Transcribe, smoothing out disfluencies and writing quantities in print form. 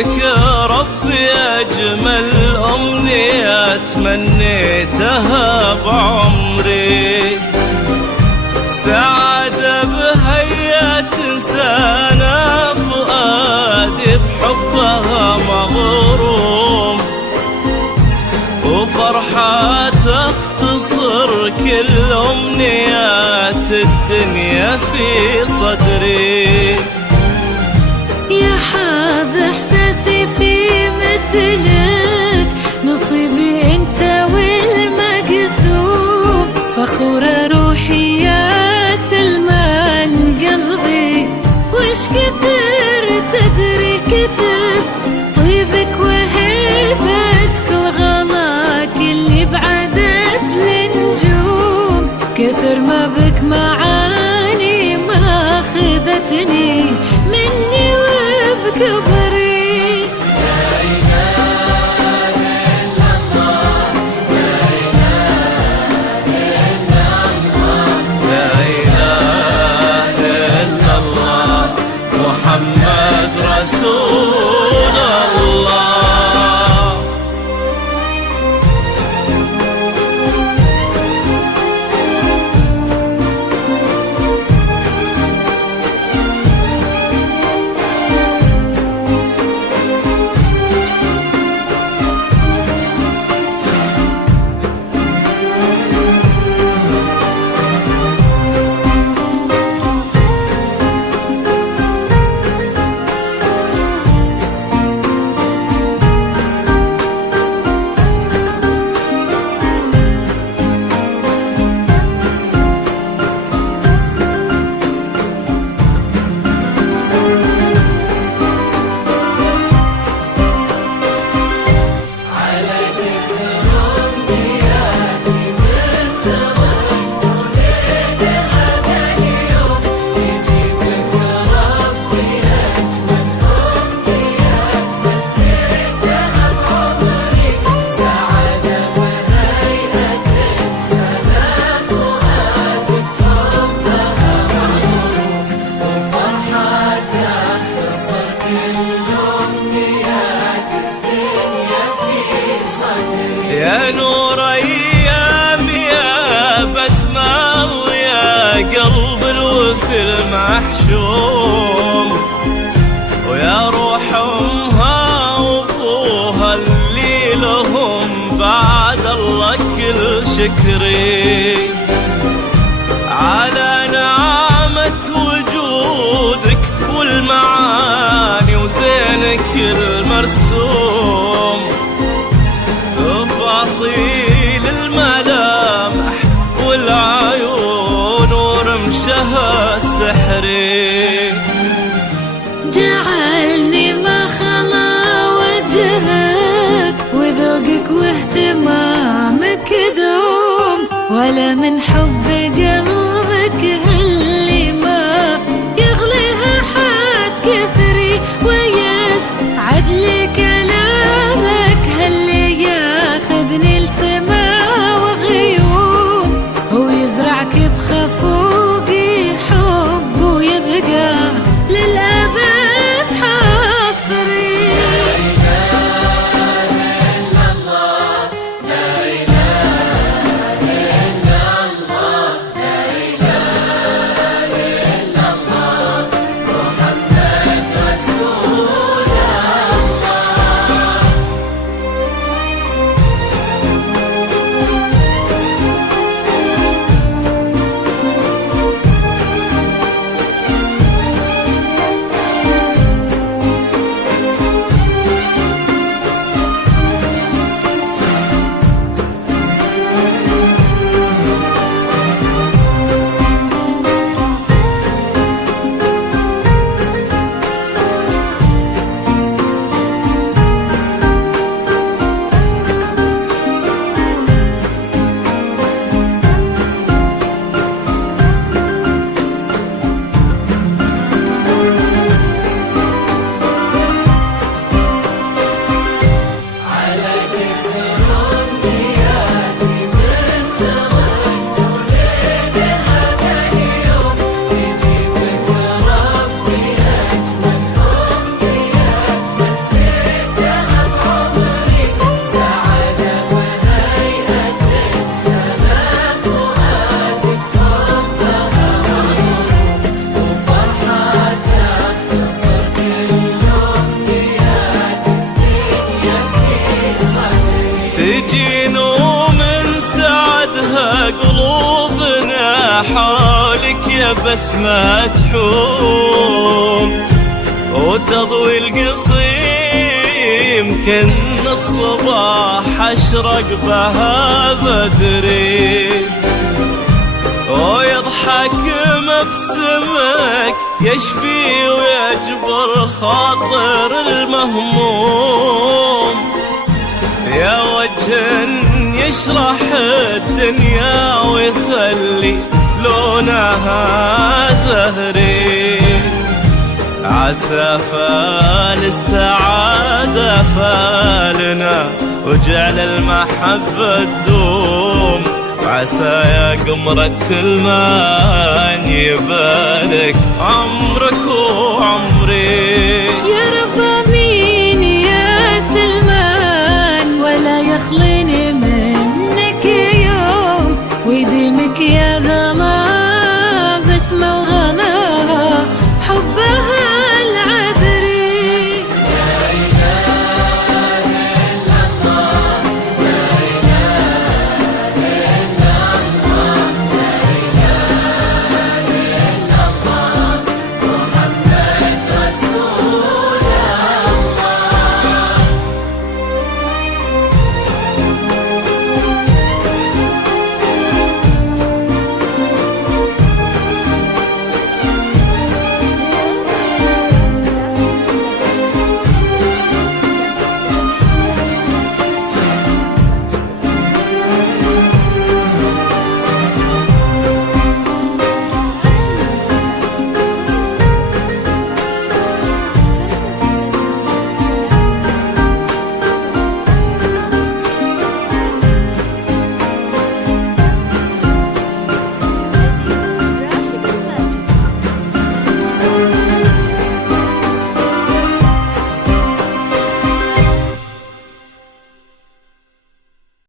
لك يا ربي أجمل أمنية تمنيتها بعمري، سعادة بهيا تنسانا فؤادي بحبها مغروم، وفرحة تختصر كل أمنيات الدنيا في صدري. يا حظ إحساسي في مثلك، نصيبي أنت والمقسوم، فخورة روحي يا سلمان قلبي، وش كثر تدري كثر طيبك وهيبتك وغلاك اللي بعدت النجوم، كثر ما بك معاني ما خذتني مني وبكبري. لا إله إلا الله، لا إله إلا الله، لا إله إلا الله، محمد رسول الله. يا نور أيام يا بسمة ويا قلب الوفي المحشوم، ويا روح أمها وأبوها اللي لهم بعد الله كل شكري، على نعمة وجودك والمعاني وزينك المرسوم، تفاصيل الملامح والعيون ورمشها السحري، جعلني ما خلا وجهك وذوقك واهتمامك دوم، ولا من حب قلبك اللي ما يغليها حد كثري، ويس عدل كلامك هاللي ياخذني لسما وغيوم، هو يزرعك بخفوقي حب ويبقى للأبد حصري. لا إله إلا الله، لا إله إلا الله، لا تجين ومن سعدها قلوبنا حولك يا بسمة حوم، وتضوي القصيم كن الصباح أشرق بها بدري، ويضحك مبسمك يشفي ويجبر خاطر المهموم، يا وجه يشرح الدنيا ويخلي لونها زهري، عسى فال السعادة فالنا وجعل المحبة تدوم، عسى يا قمرة سلمان يبارك عمرك وعمري.